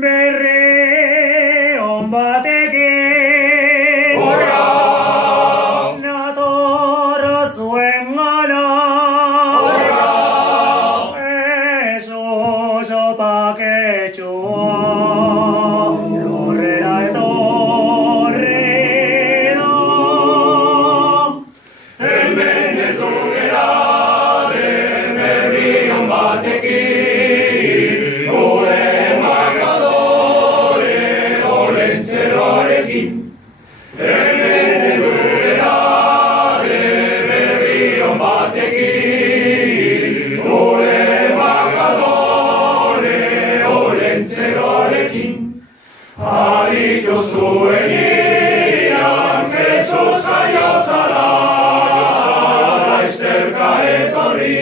Berri on batekin nator zuen gana eso sopaketxua lurrera etorri da. Hemen etu gera de berri on batekin gure embajadore Olentzeroarekin. Hemen etu gera de berri on batekin gure embajadore Olentzeroarekin. Aritu zuenian Jesus jaio zara, laizterka etorri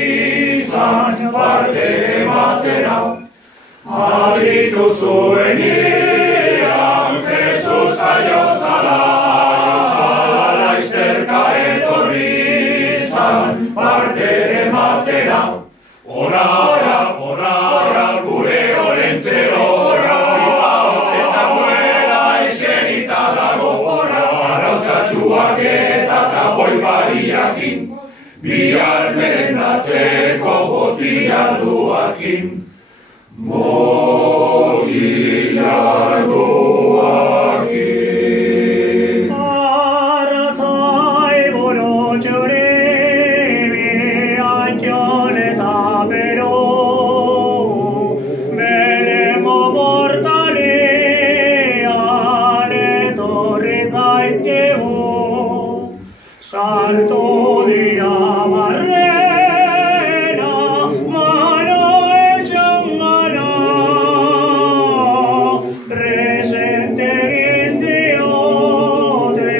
izan parte ematera. Aritu zuenian Jesus jaio zara, laizterka etorri izan parte ematera. Ora, gure Olentzero, ipahotzetan duela eserita dago. Arrautzatxuak eta kapoi pariakin, bihar mendatzeko botilarduakin. Arratzai burutxuri biantxon eta bero, beremo portalian etorri zaizkigu, sartu dira barrena, mano etxan gana, presente egin diote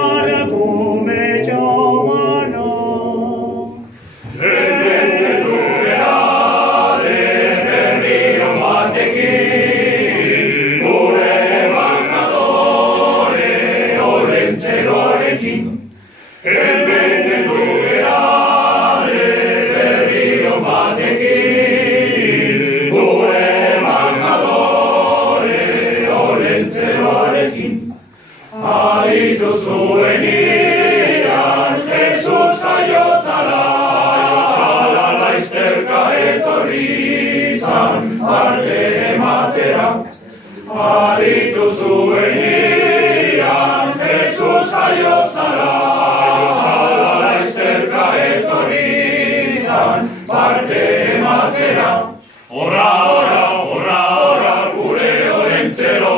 arkumetxo mano. Hemen etu gera de berri on batekin gure embajadore Olentzeroarekin. Hemen etu gera de berri on batekin gure embajadore Olentzeroarekin. Aritu zuenian Jesus jaio zara, laizterka etorri izan parte ematera. Aritu zuenian Jesus jaio zara, laizterka etorri izan parte ematera. Horra, gure Olentzero,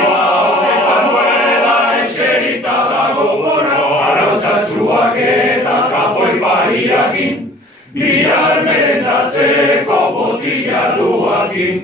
ipahotzetan duela eserita dago. Arrautzatxuak eta kapoi pariakin, bihar merendatzeko botilarduakin.